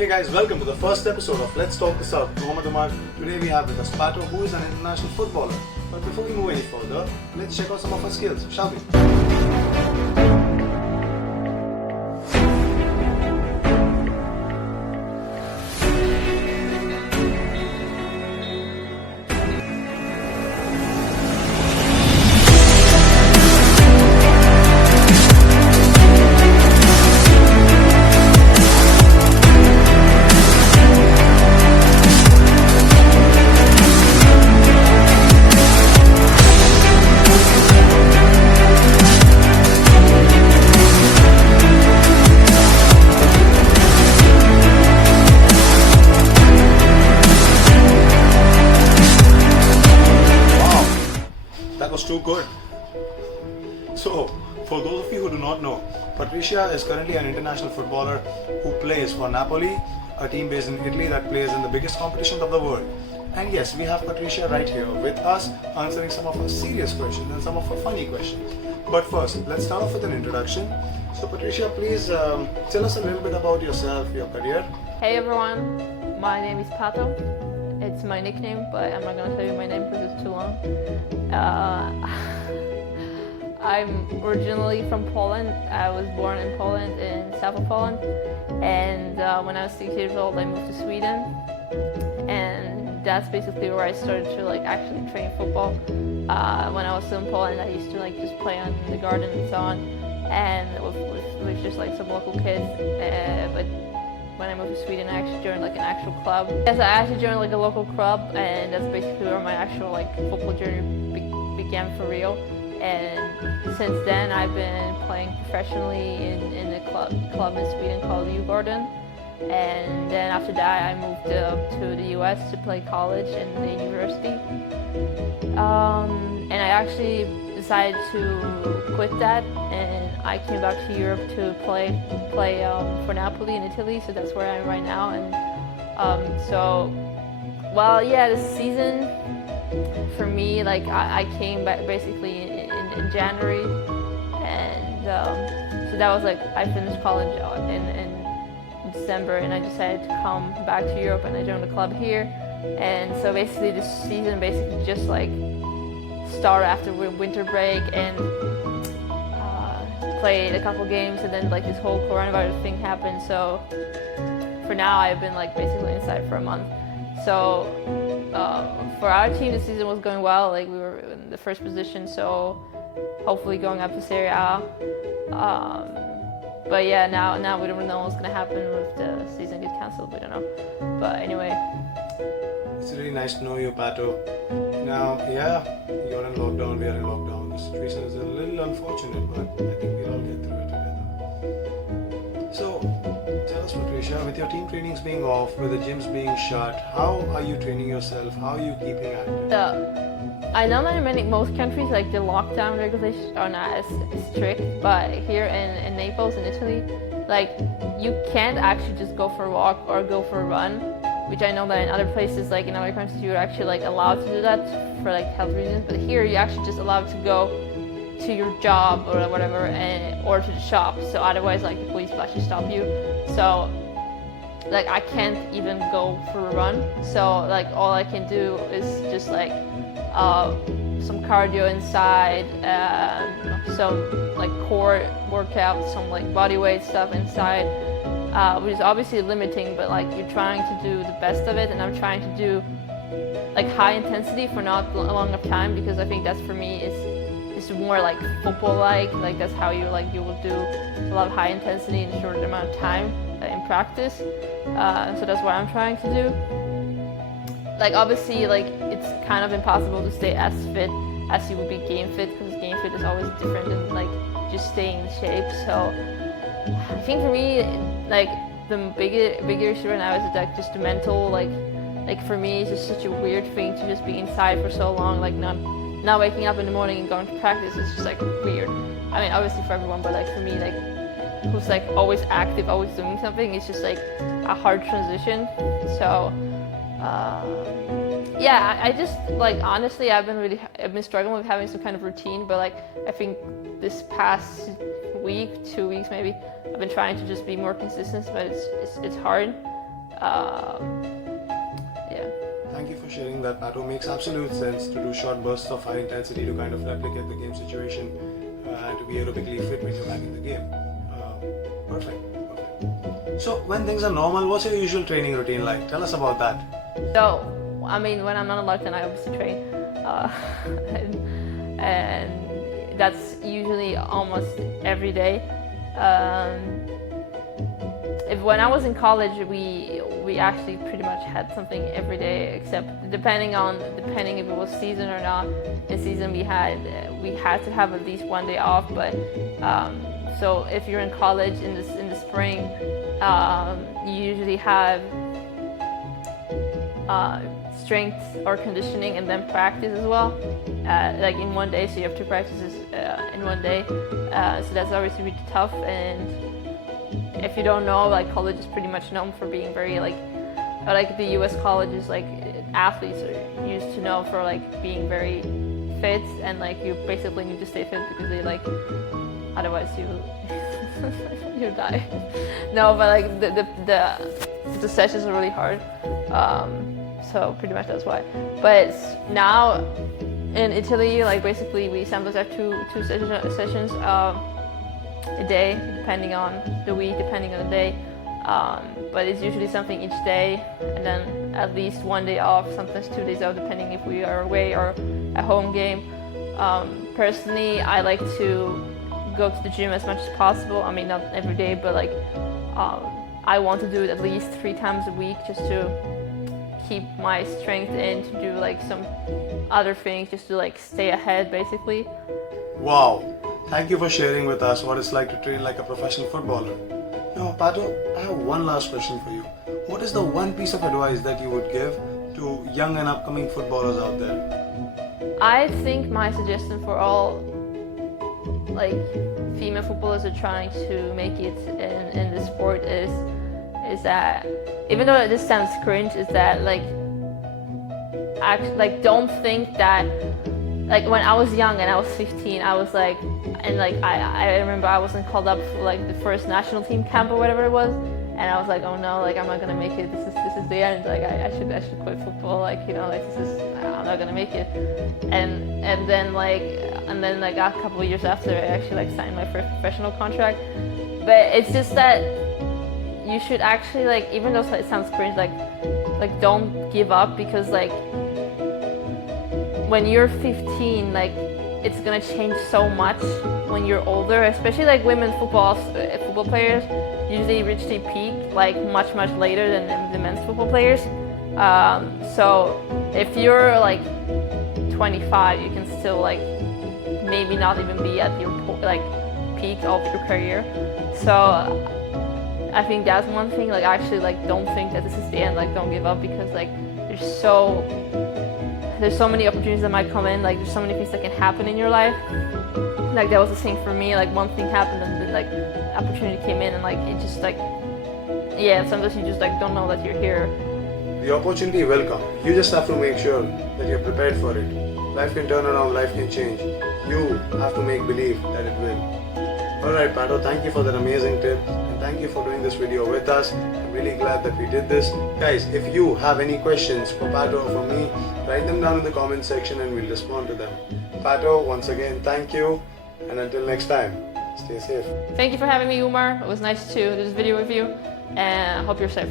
Hey guys, welcome to the first episode of Let's Talk the South. Mohammed Umar. Today we have with us Pato, who is an international footballer. But before we move any further, let's check out some of her skills, shall we? That was too good. So, for those of you who do not know, Patricia is currently an international footballer who plays for Napoli, a team based in Italy that plays in the biggest competition of the world. And yes, we have Patricia right here with us answering some of her serious questions and some of her funny questions. But first, let's start off with an introduction. So, Patricia, please tell us a little bit about yourself, your career. Hey everyone, my name is Pato. It's my nickname, but I'm not gonna tell you my name because it's too long. I'm originally from Poland. I was born in Poland, in south of Poland, and when I was 6 years old, I moved to Sweden, and that's basically where I started to actually train football. When I was still in Poland, I used to just play on the garden and so on, and with just some local kids. But when I moved to Sweden, I actually joined an actual club. Yes, I actually joined a local club, and that's basically where my actual football journey began for real. And since then, I've been playing professionally in a club in Sweden called Djurgården. And then after that, I moved to the US to play college and the university. And I actually decided to quit that, and I came back to Europe to play for Napoli in Italy. So that's where I am right now. And this season for me, I came back basically in January, and so that was I finished college in December, and I decided to come back to Europe, and I joined the club here. And so basically this season just started after winter break, and played a couple games, and then this whole coronavirus thing happened. So for now, I've been basically inside for a month. So for our team, the season was going well. We were in the first position, so hopefully going up to Serie A. But yeah, now we don't know what's gonna happen if the season gets cancelled. We don't know. But anyway. It's really nice to know you, Pato. Now, yeah, you're in lockdown, we are in lockdown. The situation is a little unfortunate, but I think we'll all get through it together. So, tell us, Patricia, with your team trainings being off, with the gyms being shut, how are you training yourself? How are you keeping active? I know that in most countries, the lockdown regulations are not as strict, but here in Naples, in Italy, you can't actually just go for a walk or go for a run, which I know that in other places, in other countries, you're actually allowed to do that for health reasons. But here, you're actually just allowed to go to your job or whatever, or to the shop. So otherwise, the police will actually stop you. So I can't even go for a run. So all I can do is just some cardio inside, some core workouts, some body weight stuff inside, which is obviously limiting, but you're trying to do the best of it. And I'm trying to do high intensity for not a long enough time, because I think that's for me is more football that's how you will do a lot of high intensity in a short amount of time in practice. So that's what I'm trying to do. Obviously, it's kind of impossible to stay as fit as you would be game fit, because game fit is always different than just staying in shape. So I think for me, the bigger issue right now is just the mental. For me, it's just such a weird thing to just be inside for so long. Not waking up in the morning and going to practice is just weird. I mean, obviously for everyone, but for me, who's always active, always doing something, it's just a hard transition. So yeah, I just honestly, I've been struggling with having some kind of routine, but I think this past week, 2 weeks maybe, I've been trying to just be more consistent, but it's hard. Yeah. Thank you for sharing that, Pato. Makes absolute sense to do short bursts of high intensity to kind of replicate the game situation and to be aerobically fit when you're back in the game. Perfect. So, when things are normal, what's your usual training routine like? Tell us about that. So, I mean, when I'm not on lockdown, I obviously train, and that's usually almost every day. When I was in college, we actually pretty much had something every day, except depending if it was season or not. In season, we had to have at least one day off. But so if you're in college in the spring, you usually have strength or conditioning and then practice as well, like in one day. So you have two practices in one day. So that's obviously really tough. And if you don't know, like college is pretty much known for being very like the U.S. colleges, like athletes are used to know for like being very fit, and like you basically need to stay fit because they like otherwise you you die. No, but like the sessions are really hard. So pretty much that's why. But now in Italy, like basically we sometimes have two sessions a day, depending on the week, depending on the day. But it's usually something each day, and then at least one day off, sometimes 2 days off, depending if we are away or a home game. Personally, I like to go to the gym as much as possible. I mean, not every day, but like I want to do it at least 3 times a week just to keep my strength in, to do like some other things, just to like stay ahead basically. Wow. Thank you for sharing with us what it's like to train like a professional footballer. Now, Pato, I have one last question for you. What is the one piece of advice that you would give to young and upcoming footballers out there? I think my suggestion for all like female footballers are trying to make it in the sport is that, even though this sounds cringe, is that like actually like don't think that, like when I was young and I was 15, I was like, and like I remember I wasn't called up for like the first national team camp or whatever it was, and I was like, oh no, like I'm not gonna make it. This is the end. Like I should quit football. Like, you know, like I'm not gonna make it. And then like a couple of years after, I actually like signed my first professional contract. But it's just that you should actually, like, even though it sounds cringe, like don't give up, because like when you're 15, like it's gonna change so much when you're older, especially like women football players usually reach their peak like much later than the men's football players. So if you're like 25, you can still like maybe not even be at your like peak of your career. So I think that's one thing, like actually like don't think that this is the end, like don't give up, because like there's so many opportunities that might come in, like there's so many things that can happen in your life. Like that was the thing for me, like one thing happened and then like opportunity came in, and like it just like, yeah, sometimes you just like don't know that you're here. The opportunity will come. You just have to make sure that you're prepared for it. Life can turn around, life can change. You have to make believe that it will. Alright, Pato, thank you for that amazing tip, and thank you for doing this video with us. I'm really glad that we did this. Guys, if you have any questions for Pato or for me, write them down in the comment section and we'll respond to them. Pato, once again, thank you, and until next time, stay safe. Thank you for having me, Umar. It was nice to do this video with you, and I hope you're safe.